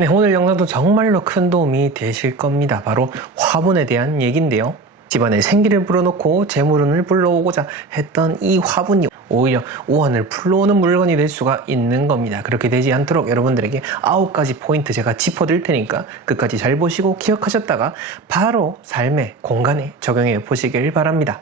네, 오늘 영상도 정말로 큰 도움이 되실 겁니다. 바로 화분에 대한 얘기인데요. 집안에 생기를 불어넣고 재물운을 불러오고자 했던 이 화분이 오히려 우환을 불러오는 물건이 될 수가 있는 겁니다. 그렇게 되지 않도록 여러분들에게 9가지 포인트 제가 짚어드릴 테니까 끝까지 잘 보시고 기억하셨다가 바로 삶의 공간에 적용해 보시길 바랍니다.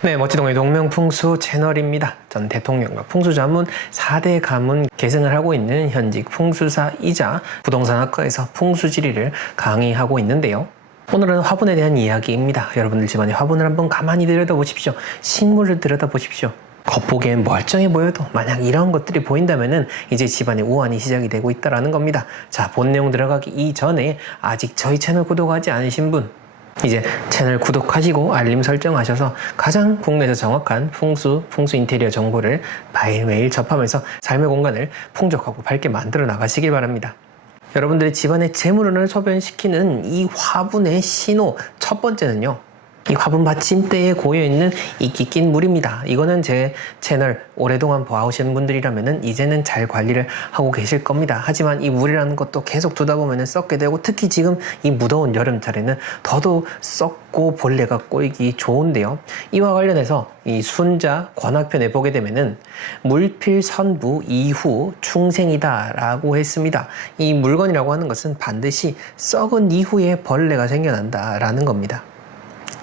네, 멋지동의 동명풍수 채널입니다. 전 대통령과 풍수자문 4대 가문 계승을 하고 있는 현직 풍수사이자 부동산학과에서 풍수지리를 강의하고 있는데요. 오늘은 화분에 대한 이야기입니다. 여러분들 집안의 화분을 한번 가만히 들여다보십시오. 식물을 들여다보십시오. 겉보기엔 멀쩡해 보여도 만약 이런 것들이 보인다면은 이제 집안의 우환이 시작이 되고 있다는 겁니다. 자, 본 내용 들어가기 이전에 아직 저희 채널 구독하지 않으신 분 이제 채널 구독하시고 알림 설정하셔서 가장 국내에서 정확한 풍수 인테리어 정보를 매일매일 접하면서 삶의 공간을 풍족하고 밝게 만들어 나가시길 바랍니다. 여러분들의 집안의 재물운을 소변시키는 이 화분의 신호 첫 번째는요. 이 화분 받침대에 고여있는 이끼 낀 물입니다. 이거는 제 채널 오랫동안 봐오신 분들이라면 이제는 잘 관리를 하고 계실 겁니다. 하지만 이 물이라는 것도 계속 두다 보면 썩게 되고 특히 지금 이 무더운 여름철에는 더더욱 썩고 벌레가 꼬이기 좋은데요. 이와 관련해서 이 순자 권학편에 보게 되면은 물필선부 이후 충생이다 라고 했습니다. 이 물건이라고 하는 것은 반드시 썩은 이후에 벌레가 생겨난다 라는 겁니다.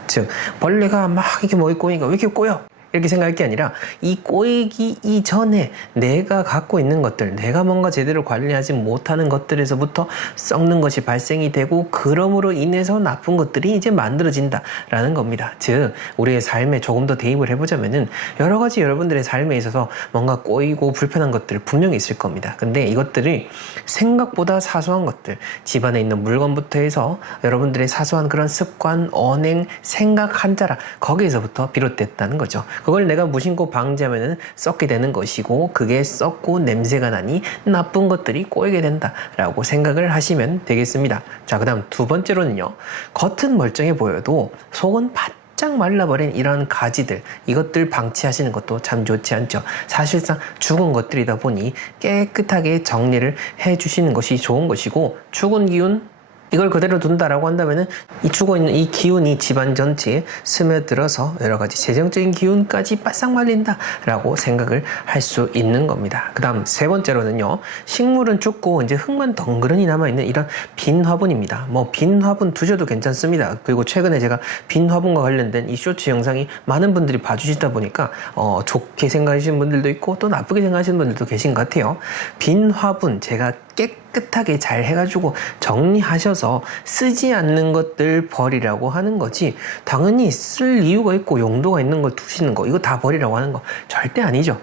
즉 벌레가 막 이렇게 꼬이니까 왜 이렇게 꼬여? 이렇게 생각할 게 아니라 이 꼬이기 이전에 내가 갖고 있는 것들, 내가 뭔가 제대로 관리하지 못하는 것들에서부터 썩는 것이 발생이 되고 그럼으로 인해서 나쁜 것들이 이제 만들어진다라는 겁니다. 즉 우리의 삶에 조금 더 대입을 해보자면은 여러 가지 여러분들의 삶에 있어서 뭔가 꼬이고 불편한 것들 분명히 있을 겁니다. 근데 이것들이 생각보다 사소한 것들, 집안에 있는 물건부터 해서 여러분들의 사소한 그런 습관, 언행, 생각 한 자락 거기에서부터 비롯됐다는 거죠. 그걸 내가 무심코 방지하면 썩게 되는 것이고 그게 썩고 냄새가 나니 나쁜 것들이 꼬이게 된다라고 생각을 하시면 되겠습니다. 자, 그 다음 두 번째로는요. 겉은 멀쩡해 보여도 속은 바짝 말라버린 이런 가지들 이것들 방치하시는 것도 참 좋지 않죠. 사실상 죽은 것들이다 보니 깨끗하게 정리를 해주시는 것이 좋은 것이고 죽은 기운 이걸 그대로 둔다라고 한다면은 이 죽어있는 이 기운이 집안 전체에 스며들어서 여러 가지 재정적인 기운까지 바싹 말린다라고 생각을 할 수 있는 겁니다. 그 다음 세 번째로는요. 식물은 죽고 이제 흙만 덩그러니 남아있는 이런 빈 화분입니다. 뭐 빈 화분 두셔도 괜찮습니다. 그리고 최근에 제가 빈 화분과 관련된 이 쇼츠 영상이 많은 분들이 봐주시다 보니까 좋게 생각하시는 분들도 있고 또 나쁘게 생각하시는 분들도 계신 것 같아요. 빈 화분 제가 깨끗하게 잘 해가지고 정리하셔서 쓰지 않는 것들 버리라고 하는 거지 당연히 쓸 이유가 있고 용도가 있는 걸 두시는 거 이거 다 버리라고 하는 거 절대 아니죠.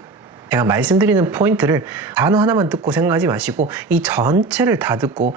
제가 말씀드리는 포인트를 단어 하나만 듣고 생각하지 마시고 이 전체를 다 듣고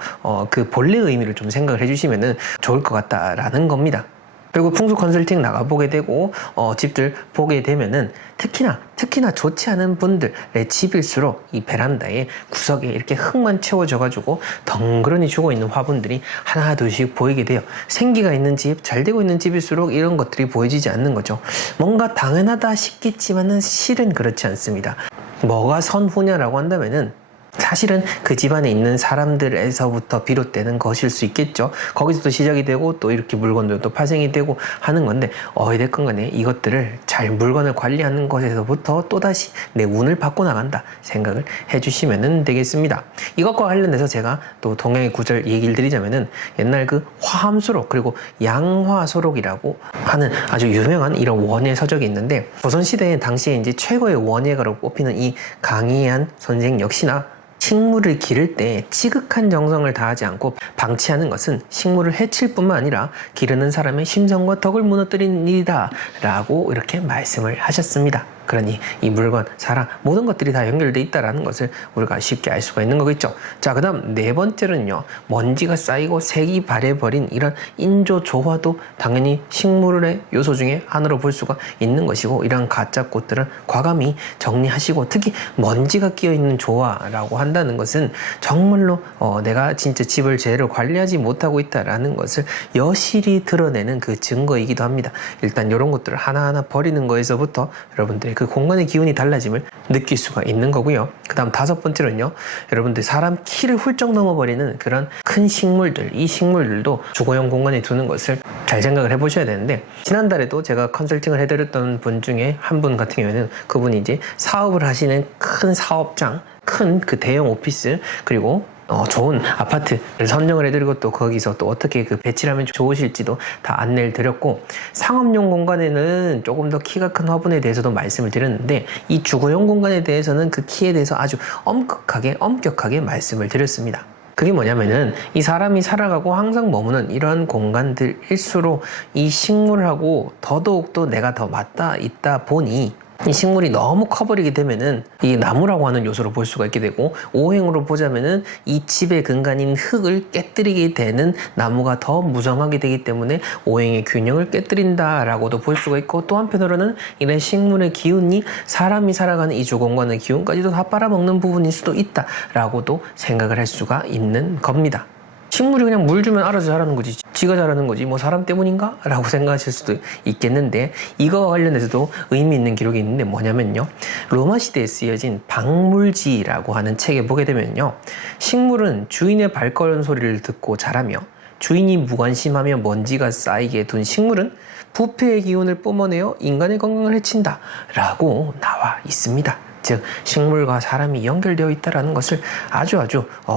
그 본래의 의미를 좀 생각을 해주시면 좋을 것 같다라는 겁니다. 그리고 풍수 컨설팅 나가보게 되고 집들 보게 되면은 특히나 좋지 않은 분들의 집일수록 이 베란다에 구석에 이렇게 흙만 채워져 가지고 덩그러니 죽어있는 화분들이 하나 둘씩 보이게 돼요. 생기가 있는 집, 잘 되고 있는 집일수록 이런 것들이 보여지지 않는 거죠. 뭔가 당연하다 싶겠지만은 실은 그렇지 않습니다. 뭐가 선후냐라고 한다면은 사실은 그 집안에 있는 사람들에서부터 비롯되는 것일 수 있겠죠. 거기서도 시작이 되고 또 이렇게 물건들도 파생이 되고 하는 건데 어찌됐건 간에 이것들을 잘 물건을 관리하는 것에서부터 또다시 내 운을 받고 나간다 생각을 해주시면 되겠습니다. 이것과 관련해서 제가 또 동양의 구절 얘기를 드리자면은 옛날 그 화함소록 그리고 양화소록이라고 하는 아주 유명한 이런 원예 서적이 있는데 조선시대에 당시에 이제 최고의 원예가로 꼽히는 이 강희한 선생 역시나 식물을 기를 때 지극한 정성을 다하지 않고 방치하는 것은 식물을 해칠 뿐만 아니라 기르는 사람의 심성과 덕을 무너뜨리는 일이다 라고 이렇게 말씀을 하셨습니다. 그러니 이 물건, 사람 모든 것들이 다 연결되어 있다는 것을 우리가 쉽게 알 수가 있는 거겠죠. 자, 그 다음 네 번째는요. 먼지가 쌓이고 색이 바래버린 이런 인조조화도 당연히 식물의 요소 중에 하나로 볼 수가 있는 것이고 이런 가짜 꽃들은 과감히 정리하시고 특히 먼지가 끼어있는 조화라고 한다는 것은 정말로 내가 진짜 집을 제대로 관리하지 못하고 있다는 것을 여실히 드러내는 그 증거이기도 합니다. 일단 이런 것들을 하나하나 버리는 거에서부터 여러분들의 그 공간의 기운이 달라짐을 느낄 수가 있는 거고요. 그 다음 5번째로는요, 여러분들 사람 키를 훌쩍 넘어버리는 그런 큰 식물들, 이 식물들도 주거용 공간에 두는 것을 잘 생각을 해보셔야 되는데, 지난달에도 제가 컨설팅을 해드렸던 분 중에 한 분 같은 경우에는 그분이 이제 사업을 하시는 큰 사업장, 큰 그 대형 오피스, 그리고 좋은 아파트를 선정을 해드리고 또 거기서 또 어떻게 그 배치를 하면 좋으실지도 다 안내를 드렸고, 상업용 공간에는 조금 더 키가 큰 화분에 대해서도 말씀을 드렸는데, 이 주거용 공간에 대해서는 그 키에 대해서 아주 엄격하게 말씀을 드렸습니다. 그게 뭐냐면은 이 사람이 살아가고 항상 머무는 이런 공간들일수록 이 식물하고 더더욱더 내가 더 맞닿아 있다 보니 이 식물이 너무 커버리게 되면은 이 나무라고 하는 요소로 볼 수가 있게 되고, 오행으로 보자면은 이 집의 근간인 흙을 깨뜨리게 되는 나무가 더 무성하게 되기 때문에 오행의 균형을 깨뜨린다라고도 볼 수가 있고, 또 한편으로는 이런 식물의 기운이 사람이 살아가는 이 주공간의 기운까지도 다 빨아먹는 부분일 수도 있다라고도 생각을 할 수가 있는 겁니다. 식물이 그냥 물 주면 알아서 자라는 거지, 지가 자라는 거지 뭐 사람 때문인가? 라고 생각하실 수도 있겠는데, 이거와 관련해서도 의미 있는 기록이 있는데 뭐냐면요, 로마 시대에 쓰여진 박물지라고 하는 책에 보게 되면요, 식물은 주인의 발걸음 소리를 듣고 자라며 주인이 무관심하며 먼지가 쌓이게 둔 식물은 부패의 기운을 뿜어내어 인간의 건강을 해친다 라고 나와 있습니다. 즉 식물과 사람이 연결되어 있다는 것을 아주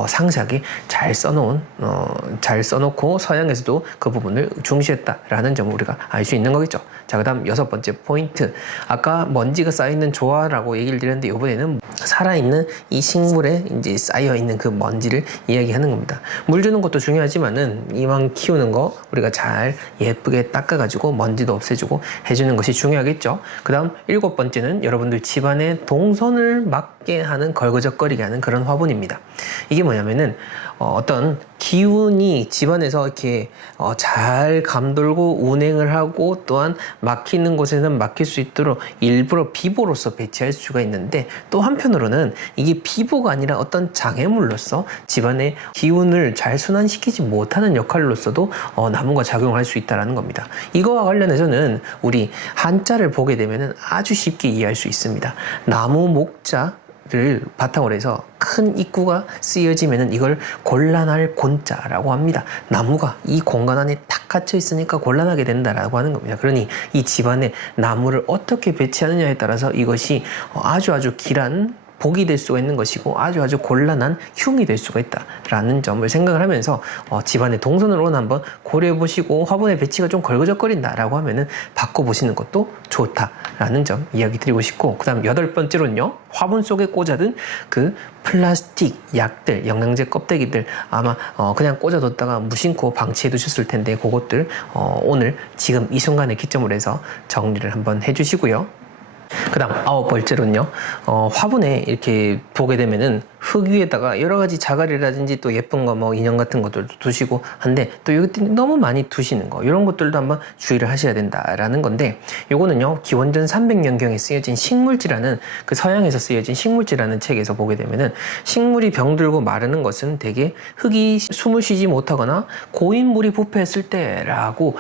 상세하게 잘 써놓고 서양에서도 그 부분을 중시했다라는 점을 우리가 알 수 있는 거겠죠. 자, 그 다음 6번째 포인트, 아까 먼지가 쌓여있는 조화라고 얘기를 드렸는데, 이번에는 살아있는 이 식물에 이제 쌓여있는 그 먼지를 이야기하는 겁니다. 물 주는 것도 중요하지만은 이왕 키우는 거 우리가 잘 예쁘게 닦아가지고 먼지도 없애주고 해주는 것이 중요하겠죠. 그 다음 7번째는 여러분들 집안의 동선을 막게 하는, 걸거적거리게 하는 그런 화분입니다. 이게 뭐냐면은 어떤 기운이 집안에서 이렇게 잘 감돌고 운행을 하고, 또한 막히는 곳에는 막힐 수 있도록 일부러 비보로서 배치할 수가 있는데, 또 한편으로는 이게 비보가 아니라 어떤 장애물로서 집안의 기운을 잘 순환시키지 못하는 역할로서도 나무가 작용할 수 있다는 겁니다. 이거와 관련해서는 우리 한자를 보게 되면 아주 쉽게 이해할 수 있습니다. 나무 목자를 바탕으로 해서 큰 입구가 쓰여지면은 이걸 곤란할 곤자라고 합니다. 나무가 이 공간 안에 탁 갇혀 있으니까 곤란하게 된다라고 하는 겁니다. 그러니 이 집안에 나무를 어떻게 배치하느냐에 따라서 이것이 아주 길한 복이 될 수가 있는 것이고, 아주 곤란한 흉이 될 수가 있다라는 점을 생각을 하면서 집안의 동선으로는 한번 고려해 보시고, 화분의 배치가 좀 걸거적거린다라고 하면은 바꿔보시는 것도 좋다라는 점 이야기 드리고 싶고, 그 다음 8번째로는요, 화분 속에 꽂아둔 그 플라스틱 약들, 영양제 껍데기들 아마 그냥 꽂아뒀다가 무심코 방치해 두셨을 텐데, 그것들 오늘 지금 이 순간에 기점으로 해서 정리를 한번 해주시고요. 그 다음 9번째로는요, 화분에 이렇게 보게 되면은 흙 위에다가 여러 가지 자갈이라든지 또 예쁜 거 뭐 인형 같은 것들도 두시고 한데, 또 이것들이 너무 많이 두시는 거, 이런 것들도 한번 주의를 하셔야 된다라는 건데, 요거는요 기원전 300년경에 쓰여진 식물지라는, 그 서양에서 쓰여진 식물지라는 책에서 보게 되면은, 식물이 병들고 마르는 것은 대개 흙이 숨을 쉬지 못하거나 고인물이 부패했을 때라고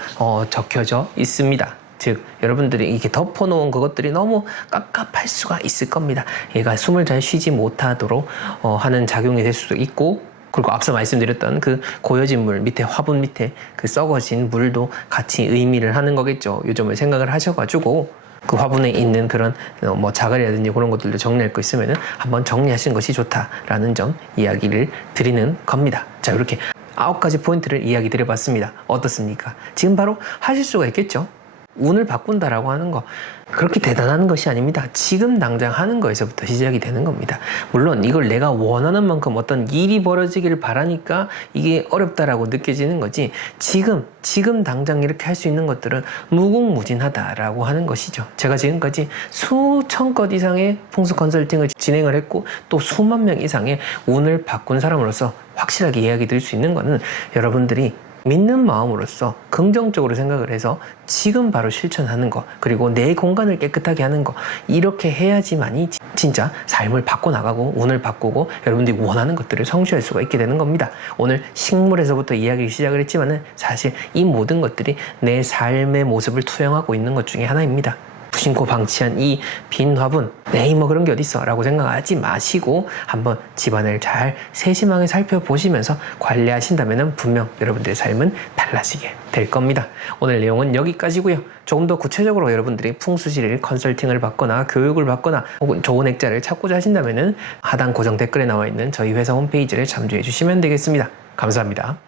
적혀져 있습니다. 즉 여러분들이 이렇게 덮어놓은 그것들이 너무 깝깝할 수가 있을 겁니다. 얘가 숨을 잘 쉬지 못하도록 하는 작용이 될 수도 있고, 그리고 앞서 말씀드렸던 그 고여진 물 밑에, 화분 밑에 그 썩어진 물도 같이 의미를 하는 거겠죠. 요 점을 생각을 하셔가지고 그 화분에 있는 그런 뭐 자갈이라든지 그런 것들도 정리할 거 있으면은 한번 정리하시는 것이 좋다라는 점 이야기를 드리는 겁니다. 자, 이렇게 9가지 포인트를 이야기 드려봤습니다. 어떻습니까? 지금 바로 하실 수가 있겠죠? 운을 바꾼다라고 하는 거 그렇게 대단한 것이 아닙니다. 지금 당장 하는 거에서부터 시작이 되는 겁니다. 물론 이걸 내가 원하는 만큼 어떤 일이 벌어지기를 바라니까 이게 어렵다라고 느껴지는 거지, 지금 당장 이렇게 할 수 있는 것들은 무궁무진하다라고 하는 것이죠. 제가 지금까지 수천 건 이상의 풍수 컨설팅을 진행을 했고, 또 수만 명 이상의 운을 바꾼 사람으로서 확실하게 이야기 드릴 수 있는 거는, 여러분들이 믿는 마음으로써 긍정적으로 생각을 해서 지금 바로 실천하는 것, 그리고 내 공간을 깨끗하게 하는 것, 이렇게 해야지만이 진짜 삶을 바꿔나가고 운을 바꾸고 여러분들이 원하는 것들을 성취할 수가 있게 되는 겁니다. 오늘 식물에서부터 이야기를 시작을 했지만은 사실 이 모든 것들이 내 삶의 모습을 투영하고 있는 것 중에 하나입니다. 푸신코 방치한 이 빈 화분, 에이 뭐 그런 게 어딨어 라고 생각하지 마시고 한번 집안을 잘 세심하게 살펴보시면서 관리하신다면 분명 여러분들의 삶은 달라지게 될 겁니다. 오늘 내용은 여기까지고요. 조금 더 구체적으로 여러분들이 풍수지리 컨설팅을 받거나 교육을 받거나 혹은 좋은 액자를 찾고자 하신다면 하단 고정 댓글에 나와 있는 저희 회사 홈페이지를 참조해 주시면 되겠습니다. 감사합니다.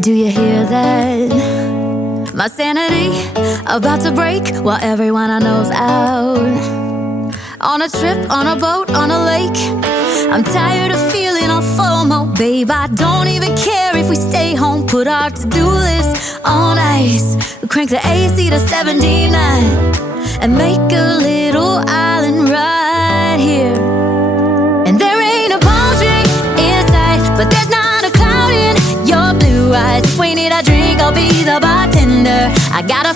Do you hear that? My sanity about to break while everyone I know's out. On a trip, on a boat, on a lake. I'm tired of feeling all FOMO, babe. I don't even care if we stay home. Put our to-do list on ice. Crank the AC to 79 and make a little island right here. And there ain't a palm tree in sight, but there's not a cloud in your blue eyes. If we need a drink, I'll be the bartender. I got a